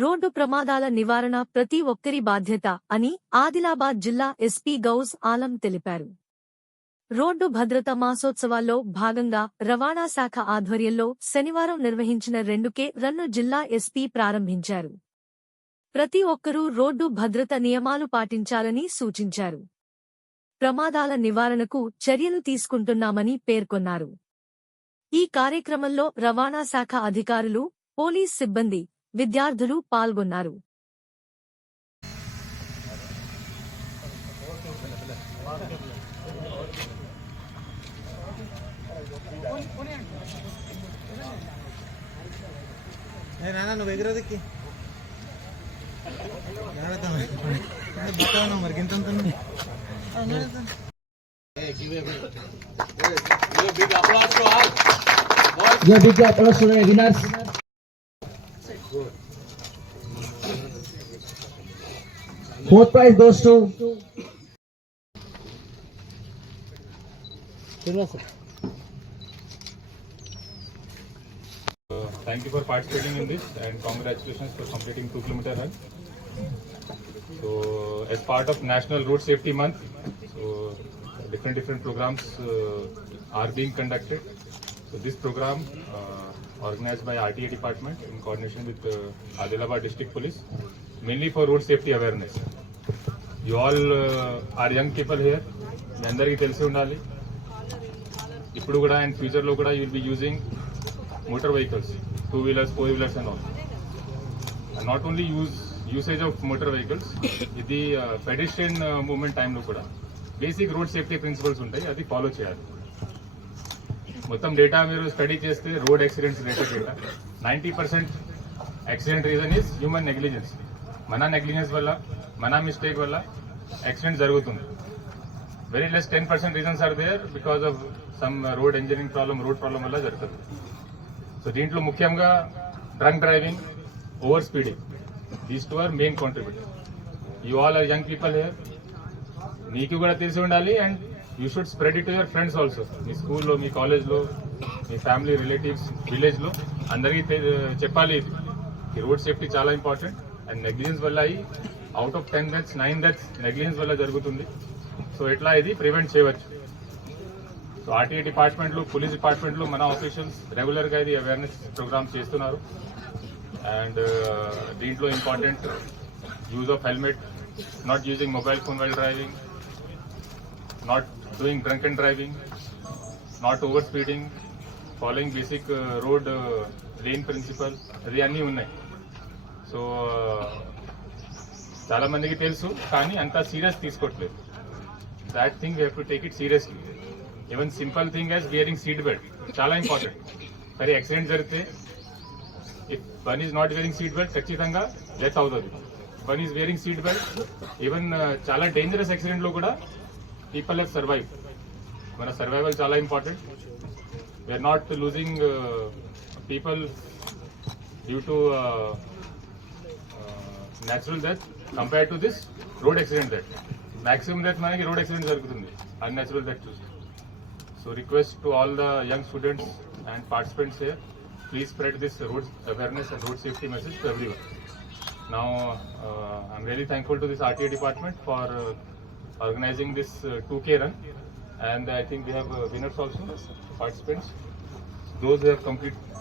రోడ్డు ప్రమాదాల నివారణ ప్రతి ఒక్కరి బాధ్యత అని ఆదిలాబాద్ జిల్లా ఎస్పీ గౌస్ ఆలం తెలిపారు. రోడ్డు భద్రత మాసోత్సవాల్లో భాగంగా రవాణా శాఖ ఆధ్వర్యంలో శనివారం నిర్వహించిన 2K రన్ను జిల్లా ఎస్పీ ప్రారంభించారు. ప్రతి ఒక్కరూ రోడ్డు భద్రత నియమాలు పాటించాలని సూచించారు. ప్రమాదాల నివారణకు చర్యలు తీసుకుంటున్నామని పేర్కొన్నారు. ఈ కార్యక్రమంలో రవాణా శాఖ అధికారులు, పోలీస్ సిబ్బంది, విద్యార్థులు పాల్గొన్నారు. Yeah, big applause to the winners. Fourth prize goes to thank you for participating in this and congratulations for completing 2-kilometer run. So as part of National Road Safety Month, so different programs are being conducted. So this program organized by RTA department in coordination with Adilabad District Police, mainly for road safety awareness. You all are young people here. మీ అందరికీ తెలిసి ఉండాలి. ఇప్పుడు కూడా అండ్ ఫ్యూచర్లో కూడా you will be using motor vehicles, 2-wheelers, 4-wheelers and all. And not only usage of motor vehicles, ఇది pedestrian movement టైంలో కూడా బేసిక్ రోడ్ సేఫ్టీ ప్రిన్సిపల్స్ ఉంటాయి, అది ఫాలో చేయాలి. మొత్తం డేటా మీరు స్టడీ చేస్తే road accidents related data 90% accident reason is human negligence. మన నెగ్లిజెన్స్ వల్ల, మన మిస్టేక్ వల్ల యాక్సిడెంట్ జరుగుతుంది. Very less 10% reasons are there because of some road engineering problem, road problem వల్ల జరుగుతుంది. సో దీంట్లో ముఖ్యంగా drunk driving, over speeding, these two are main contributor. You all are young people here. మీకు కూడా తెలిసి ఉండాలి and you should spread it to your friends also. మీ స్కూల్లో, మీ కాలేజ్లో, మీ ఫ్యామిలీ, రిలేటివ్స్, విలేజ్లో అందరికీ చెప్పాలి ఈ రోడ్ సేఫ్టీ చాలా ఇంపార్టెంట్. అండ్ నెగ్లిజెన్స్ వల్ల అవుట్ ఆఫ్ 10 deaths 9 deaths నెగ్లిజెన్స్ వల్ల జరుగుతుంది. సో ఎట్లా ఇది ప్రివెంట్ చేయవచ్చు. సో ఆర్టీఏ డిపార్ట్మెంట్లు, పోలీస్ డిపార్ట్మెంట్లు, మన ఆఫీషియల్స్ రెగ్యులర్గా ఇది అవేర్నెస్ ప్రోగ్రామ్స్ చేస్తున్నారు. అండ్ దీంట్లో important use of helmet, not using mobile phone while driving, not doing drunken driving, not over speeding, following basic road lane principle, అది అన్నీ ఉన్నాయి. సో చాలా మందికి తెలుసు కానీ అంత సీరియస్ తీసుకోవట్లేదు. That thing we have to take it seriously. Even simple thing as wearing seat belt చాలా ఇంపార్టెంట్. సరే యాక్సిడెంట్ జరిగితే if one is not wearing seat belt ఖచ్చితంగా డెత్ అవుతుంది. One is wearing seat belt even చాలా డేంజరస్ యాక్సిడెంట్లో కూడా people have survived. Mana survival chala important. We are not losing people due to natural death compared to this road accident death. Maximum death manaki road accident jarugutundi, unnatural death choose. So request to all the young students and participants here, please spread this road awareness and road safety message to everyone. Now I'm really thankful to this RTA department for organizing this 2K run, and I think we have winners also, participants, those who have completed